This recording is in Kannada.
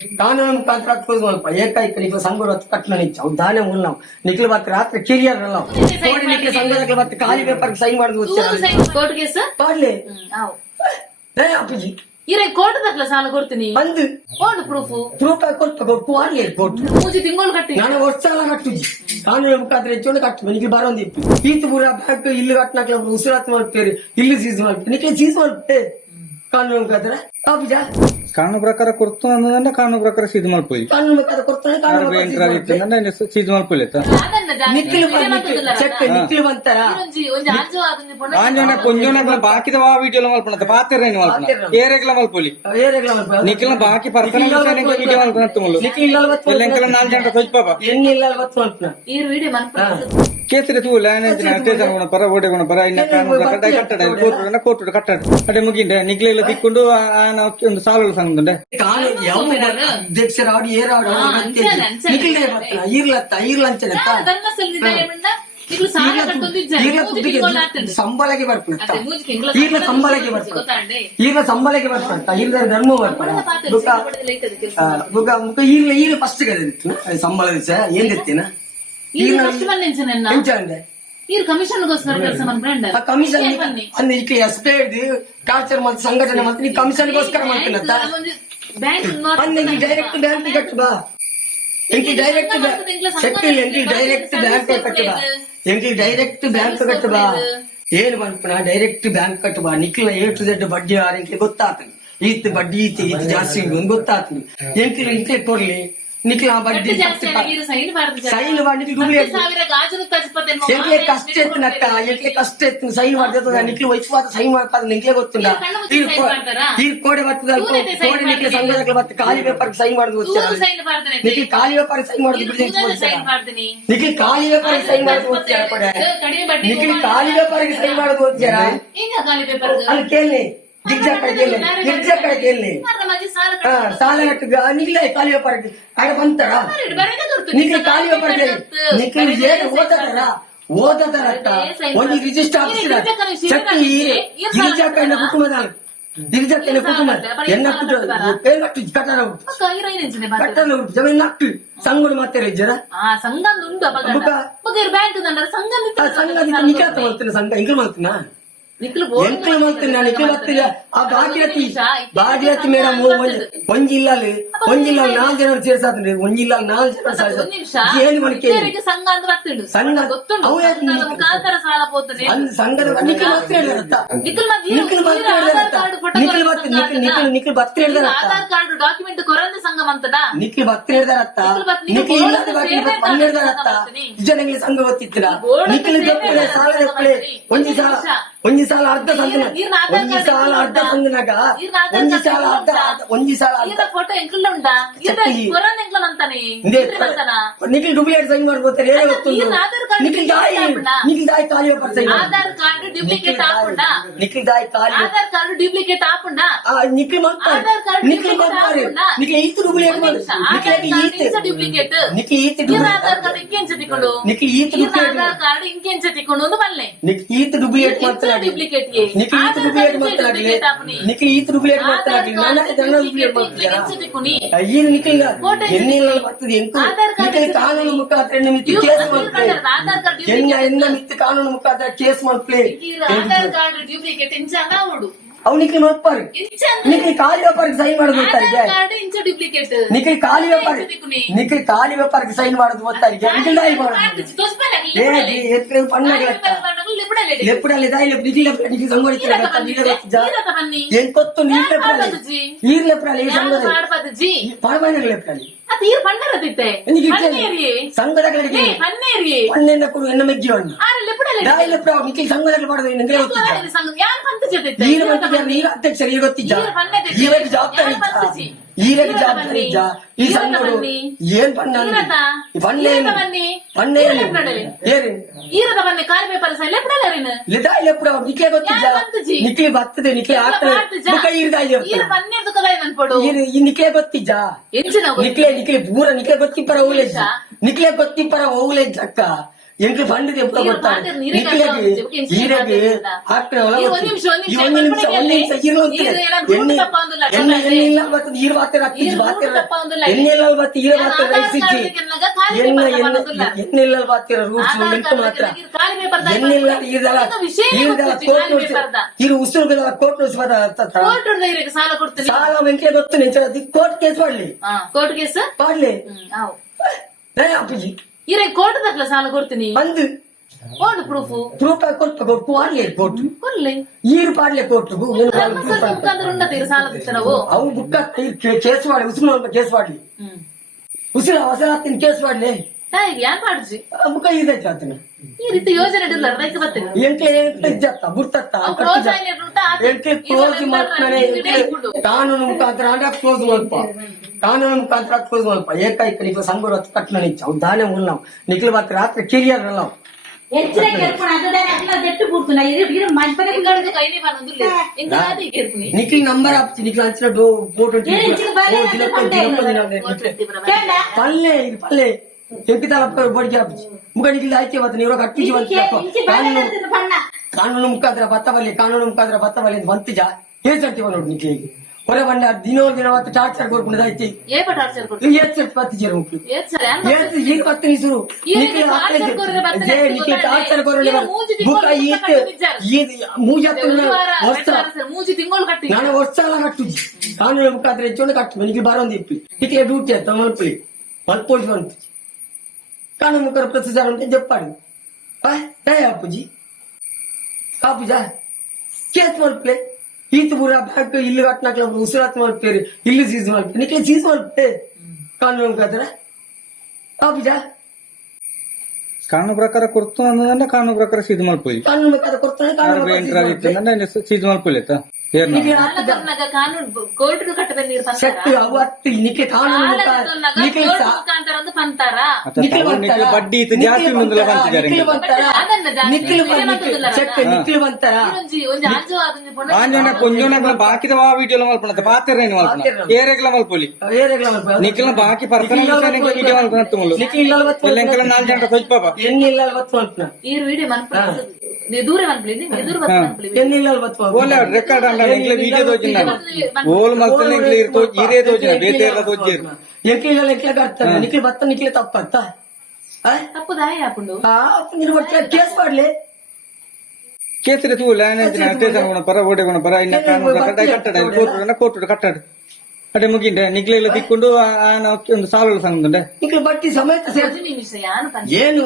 ಕಾನೂನು ಮುಖಾಂತರ ಕ್ಲೋಸ್ ಮಾಡಪ್ಪ ಏಕಾಏಕ ನಿಕ್ಲ ಸಂಘ ಹೊತ್ತು ಕಟ್ಟಣ ನಿಚ್ಚ ಅವ್ನು ದಾನೆ ಉಳ್ಳ ನಾವು. ನಿಕ್ಲ ಬತ್ತ ರಾತ್ರಿ ಕಿರಿಯರ್ ಅಲ್ಲ ನೋಡಿ ಖಾಲಿ ಪೇಪರ್ ಸೈನ್ ಮಾಡುದು ಕೋರ್ಟ್ ಕೇಸ್ ಮಾಡ್ಲಿ ಏ ಅಪ್ಪಜಿ. ಇರೇ ಕೋರ್ಟ್ ಸಾಲ ಕೊಡ್ತೀನಿ. ಬಂದು. ಕೋರ್ಟ್ ಪ್ರೂಫ್ ರೂಪ ಕೊಟ್ಟು ಕೊಟ್ಟು ಮಾಡ್ಲಿ ಕೊಟ್ಟು. ಮೂಜಿ ತಿಂಗಳು ಕಟ್ಟಿ. ನಾನು ವರ್ಷ ಎಲ್ಲ ಕಟ್ಟುಜಿ ಕಾನೂನು ಮುಖಾಂತರ ಹೆಚ್ಚು ಕಟ್ಟು. ನಿಕ್ಲಿ ಬರೋಂದಿತ್ತು ಈತ ಪೂರ ಬ್ಯಾಂಕ್ ಇಲ್ಲಿ ಕಟ್ಟನಕ್ಲ ಉಸಿರಾತ್ ಮಾಡ್ತೇರಿ ಇಲ್ಲಿ ಸೀಸ್ ಮಾಡ್ತೇವೆ ನಿಕ್ಲಿ ಸೀಸ್ ಮಾಡ್ತೇ ಕಾನೂನು ಮುಖಾಂತರ ಅಪ್ಪಜ ಕಾನೂನು ಪ್ರಕಾರ ಕೊಡ್ತು ಅಂದ್ರೆ ಕಾನೂನು ಪ್ರಕಾರ ಸೀದು ಮಾಡ್ಕೊಳ್ಳಿ ಕಾನೂನು ಪ್ರಕಾರ ಕೊಡ್ತಾನೆ ಕಾನೂನು ಸೀದು ನಿಕ್ಲು ಬೇರೆ ಬಂದ್ ಮಾತುದಿಲ್ಲ ಚೆಕ್ ಬಂತಾರ? ಆಂಜನ ಕೊಂಜನ ಬಾಕಿದ ವಿಡಿಯೋ ಮಲ್ಪಣ. ಪಾತಿರೇನು ಮಲ್ಪಣ. ಏರೆಗ್ಲ ಮಲ್ಪೊಲಿ ನಿಖಿಲ ಬಾಕಿ ಪರ್ಸನಲ್ ವಿಡಿಯೋ ಮಲ್ಪಣ. ತುಮಲು ಎಲ್ಲೆಂಕಲ ನಾಲ್ಕು ಜನ ಸ್ವಲ್ಪ ಎಣ್ಣಿಲ್ಲ ಈ ವಿಡಿಯೋ ಕೇಸರಿ ತೂ ಲ್ಯಾನೇಜಿನ ಅತ್ಯಾಚಾರ ಗುಣ ಪರ ಓಡೆ ಗುಣ ಪರ ಇನ್ನ ಕಾನೂನು ಪ್ರಕಾರ ಕಟ್ಟಡ ಕೋರ್ಟ್ ಕೋರ್ಟ್ ಕಟ್ಟಡ ಅಡೆ ಮುಗಿಂಡೆ ನಿಗ್ಲೆಲ್ಲ ತಿಕ್ಕೊಂಡು ಆ- ಆ ನಾವು ಒಂದು ಸಾಲಲು ಸಂಗುಂಡೆ ಕಾನೂನು ಯಾವ ಅಧ್ಯಕ್ಷರಾಡಿ ಏರಾಡು ಅಂಚನೆ, ಅಂಚನೆ. ನಿಖಿಲ್ ಬರ್ತಾನ ಈರ್ಲತ್ತ ಈರ್ಲಂಚನೆ ಧರ್ಮಸ್ಥಳದಿಂದ ಏಮಂಡ ನೀವು ಸಾಲ ಕಟ್ಟೊಂದಿದ್ದಾರೆ ಈರ್ಲ ಮೂಜಿ ದುಡ್ಡಿಗೆ ತಿಂಗಳು ಆಗ್ತದೆ ಸಂಬಳಗೆ ಬರ್ತಾನ ಅದೇ ಮೂಜಿ ತಿಂಗಳು ಈರ್ಲ ಸಂಬಳಗೆ ಬರ್ತಾನ ಗೊತ್ತಾಂಡೆ ಈರ್ಲ ಸಂಬಳಗೆ ಬರ್ತಾನ ಈರ್ಲ ಧರ್ಮ ಬರ್ತಾನ ಬುಕ್ಕ ಕೆಲಸ ಆ, ಬುಕ್ಕ ಬುಕ್ಕ ಈರ್ಲ ಈರ್ಲ ಫಸ್ಟ್ ಕರೆದಿತ್ತು ಸಂಬಳ ದಿವಸ ಏನ್ ಫಸ್ಟ್ ಬಂದ ನನ್ನ ಎಂಚ ಅಂದೆ ಇವ್ರು ಕಮಿಷನ್ಗೋಸ್ಕರ ಕೆಲಸ ಮಾಡ್ಕೊಂಡ ಆ ಕಮಿಷನ್ ಅಂದ್ರೆ ಈಗ ಎಷ್ಟೇ ಇದೆ ಟಾರ್ಚರ್ ಮತ್ತೆ ಸಂಘಟನೆ ಮತ್ತೆ ನೀ ಕಮಿಷನ್ಗೋಸ್ಕರ ಮಾಡ್ತೀನಂತ ಬ್ಯಾಂಕ್ ಅಂದೆ ಡೈರೆಕ್ಟ್ ಬ್ಯಾಂಕ್ ಕಟ್ಟು ಬಾ ಎಂಕಿ ಡೈರೆಕ್ಟ್ ಸೆಟ್ಟಿಲ್ ಎಂಕಿ ಡೈರೆಕ್ಟ್ ಬ್ಯಾಂಕ್ ಕಟ್ಟು ಬಾ ಎಂಕಿ ಡೈರೆಕ್ಟ್ ಬ್ಯಾಂಕ್ ಕಟ್ಟು ಬಾ ಏನು ಬಂತು ಡೈರೆಕ್ಟ್ ಬ್ಯಾಂಕ್ ಕಟ್ಟು ಬಾ ನಿಖಿಲ ಎ ಟು ಬಡ್ಡಿ ಯಾರಿಗೆ ಗೊತ್ತಾಗ್ತದೆ. ಈತ್ ಬಡ್ಡಿ ಈತ್ ಈತ್ ಜಾಸ್ತಿ. ಗೊತ್ತಾಗ್ತದೆ. ಎಂಕಿಲ ಇಂಕ್ಲೆ ಕೊಡ್ಲಿ. ನಿಖಿಲ ಆ ಬಡ್ಡಿ ಜಾಸ್ತಿ ಆಗಿರೋ ಸೈನ್ ಬಾರ್ದು ಸೈನ್ ಮಾಡಿ ಡೂಪ್ಲಿಕೇಟ್ ಸಾವಿರ ಗಾಜು ತಜ್ಪತ್ತೆ ಎಂಕ್ಲೆ ಕಷ್ಟ ಎತ್ತು ನಕ್ಕ ಎಂಕ್ಲೆ ಕಷ್ಟ ಎತ್ತು ಸೈನ್ ಮಾಡ್ತದ ನಿಕ್ಲಿ ವಯಸ್ಸು ಸೈನ್ ಮಾಡ್ತಾರೆ ನಿಕ್ಲೆ ಗೊತ್ತಿಲ್ಲ ಇದು ಕಣ್ಣು ಮುಚ್ಚಿ sign ಮಾಡ್ತಾರಾ? ಈ ಕೋಡೆ ಬರ್ತದ ಇವ್ರೈತೆ sign ಕೋಡೆ ನಿಕ್ಲೆ ಮಾಡ್ತೀನಿ. ಸಂಘದಾಗ ಮತ್ತೆ ಖಾಲಿ ಪೇಪರ್ ಸೈನ್ ಮಾಡುದು ತೂರು ಗೊತ್ತಿಲ್ಲ ಸೈನ್ ಬಾರ್ದನೆ ನಿಖಿಲ್ ಖಾಲಿ ವ್ಯಾಪಾರ ಸೈನ್ ಮಾಡುದು ಬಿಡಿ ಸೈನ್ ಮಾಡ್ತೀನಿ ನಿಖಿಲ್ ಖಾಲಿ ವ್ಯಾಪಾರ ಸೈನ್ ಮಾಡುದು ಓದ್ತೀರ ಕೊಡೆ ಕಡಿಮೆ ಬಡ್ಡಿ ನಿಖಿಲ್ ಖಾಲಿ ವ್ಯಾಪಾರಕ್ಕೆ ಸೈನ್ ಮಾಡುದು ಓದ್ತೀರ ಹಿಂಗ ಖಾಲಿ ಪೇಪರ್ ಅಲ್ಲಿ ಕೇಳಿ ಗಿರ್ಜಾ ಕಡೆ ಕೇಳಿ ಗಿರ್ಜಾ ಕಡೆ ಕೇಳಿ ಸಾಲ ಕಟ್ಟು ಖಾಲಿ ವ್ಯಾಪಾರಕ್ಕೆ ಕಡೆ ಬಂತಾರ ನಿಖಿಲ್ ಖಾಲಿ ವ್ಯಾಪಾರಕ್ಕೆ ನಿಖಿಲ್ ಏನು ಓದತಾರ ಓದತಾರಟ್ಟ ಒಂದು ರಿಜಿಸ್ಟರ್ ಆಫೀಸರ್ ಚಟ್ಟಿ ಗಿರಿಜಾಕಣ್ಣ ಕುಟುಂಬದ ಗಿರಿಜಾಕಣ್ಣ ಕುಟುಂಬ ಎನ್ನ ಕುಟುಂಬ ಪೇರು ಕಟ್ಟು ಕಟ್ಟಡ ಕಟ್ಟಡ ಜಮೀನ್ ಆ ಸಂಘ ಉಂಟು ಬ್ಯಾಂಕ್ ದಂಡ ಸಂಘ ಸಂಘ ನಿಖಾತ ಮಾಡ್ತೀನಿ ಸಂಘ. ಮಾಡ್ತೀನ? ಎಂಕಲ್ ಮಾಡ್ತೀನಿ ನಾನು ನಿಖಿಲ್ ಮಾಡ್ತೀನಿ ಆ ಭಾಗ್ಯರಥಿ ಭಾಗ್ಯರಥಿ ಮೇಡಮ್ ಒಂಜಿಲ್ಲಲ್ಲಿ ಒಂಜಿಲ್ಲ ನಾಲ್ಕು ಜನ ಸೇರ್ಸಾತ್ರಿ ಒಂಜಿಲ್ಲ ನಾಲ್ಕು ಜನ ಒಂದ್ ನಿಮಿಷ. ಸೇರ್ಸ ಏನು ಮಡಿಕೆ ಬೇರೆಗೆ ಸಂಘ ಬರ್ತಿಡು ಸಂಘ ಅವು ಯಾಕೆ? ಮುಖಾಂತರ ಸಾಲ ಅಲ್ಲಿ ಸಂಘದ ನಿಖಿಲ್ ಮಾತ್ರ ಹೇಳಿದಾರತ್ತ ನಿಖಿಲ್ ಆಧಾರ್ ಹೇಳಿದಾರತ್ತ ನಿಖಿಲ್ ಮಾತ್ರ ನಿಖಿಲ್ ನಿಖಿಲ್ ನಿಖಿಲ್ ಭಕ್ತಿ ಹೇಳಿದಾರತ್ತ ಆಧಾರ್ ಕಾರ್ಡ್ ಡಾಕ್ಯುಮೆಂಟ್ ಕೊರಂದ ಸಂಘ ಮಂತದ? ನಿಖಿಲ್ ಬತ್ತಿ ಹೇಳಿದಾರತ್ತ ನಿಖಿಲ್ ಇಲ್ಲದ ಬಾಕಿ ಹೇಳಿದಾರತ್ತ ಜನಗಳಿಗೆ ಸಂಘ ನಿಖಿಲ್ ಸಾಲ ಒಂಜಿ ಸಾಲ. ಒಂಜಿ ಸಾಲ ಅರ್ಧ ಸಂಘ ನೀರ್- ನೀರ್ನ ಒಂಜಿ ಸಾಲ ಅರ್ಧ? ಸಂಘನಾಗ ಒಂಜಿ ಸಾಲ ಅರ್ಧ ಒಂಜಿ ಸಾಲ ಫೋಟೋ ಎಂಕಲ್ ಉಂಡಾ. ಕೊರಂದ ಎಂಕಲ್ ಅಂತಾನೆ? ನಿಖಿಲ್ ಡೂಪ್ಲಿಕೇಟ್ ಸೈನ್ ಮಾಡ್ಕೋತಾರೆ ಏನು ಗೊತ್ತು ನಿಖಿಲ್ ದಾಯಿ. ನಿಖಿಲ್ ದಾಯಿ ಖಾಲಿ ವ್ಯಾಪಾರ ಸೈನ್ ಆಧಾರ್ ಕಾರ್ಡ್ ಡುಪ್ಲಿಕೇಟ್ ಹಾಕೊಂಡ ನಿಖಿಲ್ ದಾಯಿ ಖಾಲಿ ಆಧಾರ್ ಕಾರ್ಡ್ ಡ್ಯೂಪ್ಲಿಕೇಟ್ ಹಾಕೊಂಡ ಆ, ನಿಖಿಲ್ ಮಾಡ್ತಾರೆ ಆಧಾರ್ ಕಾರ್ಡ್ ನಿಖಿಲ್ duplicate ಮಾಡ್ತಾರೆ ಹಾಕೊಂಡ? ನಿಖಿಲ್ ಈತ್ ಡೂಪ್ಲಿಕೇಟ್ ಮಾಡಿ ನಿಖಿಲ್ ಈತ್ ಇಂಚ ಡ್ಯೂಪ್ಲಿಕೇಟ್ ನಿಖಿಲ್ ಈತ್ ಈರ ಆಧಾರ್ ಕಾರ್ಡ್ ಇಂಕೆಂಚ ತಿಕ್ಕೊಂಡು ನಿಖಿಲ್ ಈತ್ ಡುಪ್ಲಿಕೇಟ್ ಡೂಪ್ಲಿಕೇಟ್ ಆಧಾರ್ ಕಾರ್ಡ್ ಇಂಕೆಂಚ ತಿಕ್ಕೊಂಡು ಒಂದು ಬಲ್ಲೆ ನಿಖಿಲ್ ಈತ್ ಡೂಪ್ಲಿಕೇಟ್ ಮಾಡ್ತಾರೆ. ಡ್ಯೂಪ್ಲಿಕೇಟ್ ನಿಖಿಲ್ ಈತ್ ಡೂಪ್ಲಿಕೇಟ್ ಮಾಡ್ತಾರೆ ನಿಖಿಲ್ ಈತ್ ಡೂಪ್ಲಿಕೇಟ್ ಮಾಡ್ತಾರೆ ನಾನು ಇದನ್ನ ಡೂಪ್ಲಿಕೇಟ್ ಮಾಡ್ತಿದ್ದೀರಾ ಈಗ ನಿಖಿಲ್ ಎನ್ನಿಲ್ಲ ಬರ್ತದೆ ನಿಖಿಲ್ ಕಾನೂನು ಮುಖಾಂತರ ನಿಮಿತ್ತ ಕೇಸ್ ಎನ್ನ ಎನ್ನ ಕಾನೂನು ಮುಖಾಂತರ ಕೇಸ್ ಮಾಡ್ಪ್ಲೇ ಆಧಾರ್ ಕಾರ್ಡ್ ಡ್ಯೂಪ್ಲಿಕೇಟ್ ಇಂಚ ಅವ್ ನಿಖಿಲ್ ಮಾಡ್ತಾರೆ ಇಂಚ ನಿಖಿಲ್ ಖಾಲಿ ವ್ಯಾಪಾರಕ್ಕೆ ಸೈನ್ ಮಾಡೋದು ಆಧಾರ್ ಗೊತ್ತಾರಿಗೆ ಕಾರ್ಡ್ ಇಂಚ ಡ್ಯೂಪ್ಲಿಕೇಟ್ ನಿಖಿಲ್ ಖಾಲಿ ವ್ಯಾಪಾರ ನಿಖಿಲ್ ಖಾಲಿ ವ್ಯಾಪಾರಕ್ಕೆ ಸೈನ್ ಮಾಡೋದು ಗೊತ್ತಾರಿಗೆ ನಿಖಿಲ್ ದಾಯಿ ಮಾಡೋದು ಏ ಎತ್ತು ಪಣ್ಣಗಳತ್ತ ಲೆಪ್ಪಡಲ್ಲಿ ದಾಯಿ ಲೆಪ್ ನಿಖಿಲ್ ಲೆಪ್ಪ ನಿಖಿಲ್ ಸಂಗೋಡಿಸ್ತಾರೆ ಗೊತ್ತಾ? ನೀನೇ ಗೊತ್ತಿದ್ದ? ಏನ್ ತೀರ್ ಬಣ್ಣರದಿತ್ತೆ ಸಂಘದ ಕಡೆಗೆ ಒಂದೆಂದ ಕೊಡು ಎನ್ನ ಮೆಜ್ಜಿವನ್ನು ದಾಯಿಲ ಪ್ರಾವ್ ನಿಖಿಲ್ ಸಂಘದಲ್ಲಿ ಮಾಡೋದು ಏನಂದ್ರೆ ಗೊತ್ತಿಲ್ಲ ನೀರು ಅಧ್ಯಕ್ಷರಿಗೆ ಗೊತ್ತಿದ್ದ ಈ ಈರದ. ಬನ್ನಿ. ಕಾಲ್ ಪೇಪರ್ ಸಹ ಲೆಪ್ಪಡಲ್ಲ ರೀನು ಲಿದಾಯಿ ಲೆಪ್ಪಡ ನಿಕ್ಲೆ ಗೊತ್ತಿದ್ದ? ನಿಕ್ಲಿ ಬರ್ತದೆ ನಿಕ್ಲೆ ಆಗ್ತದೆ ಮುಖ ಈರ ಈರ್ ಈ ನಿಕ್ಲೆ ಗೊತ್ತಿದ್ದ ಎಂಚಿನ ನಿಕ್ಲೆ ನಿಕ್ಲೆ ಪೂರ ನಿಕ್ಲೆ ಗೊತ್ತಿಪ್ಪರ ಓಲೇಜ್ ನಿಕ್ಲೆ ಗೊತ್ತಿಪ್ಪರ ಓಲೇಜ್ ಅಕ್ಕ? ಎಂಕ್ಲು ಫಂಡ್ ಒಂದ್ ನಿಮಿಷ, ನಿಮಿಷ, ಒಂದು ನಿಮಿಷ ಒಂದು ಎಣ್ಣೆ ಇಲ್ಲ ಬರ್ತದೆ ಈರು ಬಾತಿರ ಹಾಕ್ತಿದ್ದು ಈರು ಬಾತಿರ ತಪ್ಪ ಅಂದಿಲ್ಲ. ಎಣ್ಣೆ ಇಲ್ಲ ಬರ್ತದೆ ಈರು ಬಾತಿರ ಆಧಾರ್ ರೈಟ್ ಸಿಕ್ಕಿ. ಕಾರ್ಡ್ ತೆಗೆದ್ನಾಗ ಖಾಲಿ ಎಣ್ಣೆ ಎಣ್ಣೆ ಎಣ್ಣೆ ಇಲ್ಲ ಬಾತಿರ ರೂಟ್ಸ್ ಆಧಾರ್ ಮೆಂಟು ಮಾತ್ರ. ಎಣ್ಣೆ ಇಲ್ಲ ಕೋರ್ಟ್ ನೋಡ್ಸಿ ಕೋರ್ಟ್ ನೋಡ್ಸಿ ಬರ ಸಾಲ ಕೊಡ್ತೀನಿ ಸಾಲ ಗೊತ್ತು ನಿಂಚ ಕೋರ್ಟ್ ಕೇಸ್ ಮಾಡ್ಲಿ. ಕೋರ್ಟ್ ಕೇಸ್ ಮಾಡ್ಲಿ. ರೇ ಅಪ್ಪಜಿ. ಇರೇ ಕೋರ್ಟ್ ದಕ್ಲ ಸಾಲ ಕೊಡ್ತೀನಿ ಬಂದು ಕೋರ್ಟ್ ಪ್ರೂಫ್ ಪ್ರೂಫ್ ಕೊಟ್ಟು ಕೊಟ್ಟು ಮಾಡ್ಲಿ ಕೋರ್ಟ್ ಕೊಡ್ಲಿ ಈರು ಪಾಡ್ಲೆ ಕೋರ್ಟ್ ಧರ್ಮಸ್ಥಳ ಮುಖಾಂತರ ಉಂಡ ತೀರ ಸಾಲ ತಿತ್ತ ನಾವು ಅವು ಬುಕ್ಕ ಕೇಸ್ ಮಾಡಿ ಉಸಿರು ಕೇಸ್ ಮಾಡ್ಲಿ ಹ್ಮ್ ಉಸಿರು ಅವಸರ ಹತ್ತಿನ ಕೇಸ್ ಮಾಡ್ಲಿ ತಾಯಿಗೆ ಯಾನ್ ಮಾಡ್ಜಿ ಆ ಬುಕ್ಕ ಇದೈತೆ ಆತನ ಈ ರೀತಿ ಯೋಜನೆ ಇಡಲ್ಲ ರೈತ ಬರ್ತೇನೆ ಎಂಕೆ ಇದ್ದತ್ತ ಬುರ್ತತ್ತ ಎಂಕೆ ಕ್ಲೋಸ್ ಮಾಡ್ತಾನೆ ಕಾನೂನು ಮುಖಾಂತರ ಅಂದ್ರೆ ಕ್ಲೋಸ್ ಮಲ್ಪ ಕಾನೂನು ಮುಖಾಂತರ ಕ್ಲೋಸ್ ಮಲ್ಪ ಏಕಾಏಕ ನಿಕ್ಲ ಸಂಗೂರು ಹತ್ತು ಕಟ್ನ ನಿಂಚಾವು ದಾನೆ ಉಳ್ಳವು ನಿಕ್ಲ ಬಾತ್ ರಾತ್ರಿ ಕಿರಿಯರಲ್ಲ ಹೆಚ್ಚಿನ ಕೇಳ್ಕೊಂಡು ಅದನ್ನ ಎಲ್ಲ ದೆಟ್ಟು ಬಿಡ್ತೀನಿ ಇದು ಮನ್ಪನೆ ಹಿಂಗಾಡಿದ್ರೆ ಕೈಲಿ ಬಂದಿಲ್ಲ ಹಿಂಗಾದಿ ಕೇಳ್ತೀನಿ ನಿಕ್ಲಿ ನಂಬರ್ ಹಾಕ್ತಿ ನಿಕ್ಲಿ ಹಂಚಿನ ಡೋ ಫೋಟೋ ಪಲ್ಲೆ ಪಲ್ಲೆ ಎಂಪಿತಾಲ ಬಡಿಗೆ ಹಾಕ್ತಿ ಮುಖಂಡಿಗೆ ಆಯ್ಕೆ ಇವತ್ತು ನೀವ್ರ ಕಟ್ಟಿಗೆ ಬಂತು ಕಾನೂನು ಕಾನೂನು ಮುಖಾಂತರ ಭತ್ತ ಬಲ್ಲಿ ಕಾನೂನು ಮುಖಾಂತರ ಭತ್ತ ಬಲ್ಲಿ ಬಂತಿಜ ಏಸಂತೀವ ನೋಡಿ ನಿಕ್ಲಿ ಹೊರ ಬಂಡ ದಿನೋ ದಿನ ಅವತ್ತು ಟಾರ್ಚರ್ ಕೊಡ್ಕೊಂಡು ಐತಿ ಏತ್ ಪತ್ತು ಜನ ಮುಖ್ಯ ಏತ್ ಈಗ ಪತ್ತು ನಿಸರು ನಿಕ್ಲಿ ಟಾರ್ಚರ್ ಕೊರಡೆ ಮುಖ ಕಟ್ಟು ಈದ್ ಮೂಜಿ ಹತ್ತಿರ ಕಾನೂನು ಮುಖಾಂತರ ಹೆಚ್ಚು ಕಟ್ಟು ನಿಕ್ಲಿ ಬಾರೊಂದಿಪ್ಪಿ ನಿಕ್ಲಿ ಡ್ಯೂಟಿ ಆಯ್ತು ಮಲ್ಪಿ ಮಲ್ಪೋಜ್ ಬಂತು కాణముకర ప్రతిసారం అంటే చెప్పాడు అప్పుజీ అప్పుజా కేసు మలుపులే ఈత బుర్రా బ్యాంక్ ఇల్లు కట్టినట్లు ఉసిరాత్ మలుపుతారు ఇల్లు సీజు మలుపుతారు నీకు సీజు మలుపుతే కాణం కదరా అప్పుజా ಕಾನೂನು ಪ್ರಕಾರ ಕೊಡ್ತು ಅಂದ್ರೆ ಕಾನೂನು ಪ್ರಕಾರ ಸೀದ್ ಮಲ್ಪುಲಿ ಕಾನೂನು ಪ್ರಕಾರ ಕೊಡ್ತಾನೆ ಕಾನೂನು ಪ್ರಕಾರ ಸೀದ್ ಮಲ್ಪುಲಿ ಆಯ್ತಾ ಏರ್ನ ಕಾನೂನು ಕೋರ್ಟ್ ಕಟ್ಟಬೇಕು ನೀರು ಸೆಟ್ ಅವು ಹತ್ತಿ ನಿಕ್ಕೆ ಕಾನೂನು ನಿಕ್ಕೆ ಬಡ್ಡಿ ಜಾಸ್ತಿ ಬಂತಾರ ಆಂಜನ ಕೊಂಜನ ಬಾಕಿದ ವಾ ವಿಡಿಯೋ ಮಲ್ಪಣ ಪಾತಿರೇನು ಮಲ್ಪಣ ಏರೆಗ್ಲ ಮಲ್ಪೊಲಿ ನಿಖಿಲ್ನ ಬಾಕಿ ಪರ್ಸನಲ್ ವಿಡಿಯೋ ಮಲ್ಪಣ ಜನ ಈ ವಿಡಿಯೋ ದೂರ ಮನ್ಪಲಿ ನೀ ದೂರ ಓಲೆ ವಿಡಿಯೋ ತೋಜಿನ ಓಲ್ ಮಲ್ತನೆ ನಿಂಗ್ಲೆ ಇರ್ತೋ ಇರೇ ತೋಜಿನ ಬೇತೆ ಎಲ್ಲ ಎಂಕಿಲ ನಿಖಿಲ್ ಬತ್ತ ನಿಖಿಲ್ ತಪ್ಪತ್ತ ತಪ್ಪು ದಾಯ ಹಾಕೊಂಡು? ನೀನು ಬರ್ತೀಯ ಕೇಸ್ ಮಾಡ್ಲಿ. ಕೇಸರಿ ತೂ ಲ್ಯಾನ್ ಅಂಚಿನ ಸ್ಟೇಷನ್ ಪರ ಓಡೆ ಗುಣ ಪರ ಇನ್ನ ಕಾನೂನು ಪ್ರಕಾರ ಕಟ್ಟಡ ಕೋರ್ಟ್ ಕೋರ್ಟ್ ಕಟ್ಟಡ. ಅಡೆ ಮುಗಿಂಡೆ ನಿಗ್ಲೆಲ್ಲ ತಿಕ್ಕೊಂಡು ಆ- ಒಂದು ಸಾಲಲು ಸಂಗುಂಡೆ ನಿಖಿಲ್ ಬಟ್ಟಿ ಸಮೇತ ಸೇರ್ಸಿ. ನಿಮಿಷ ಯಾನು ಏನು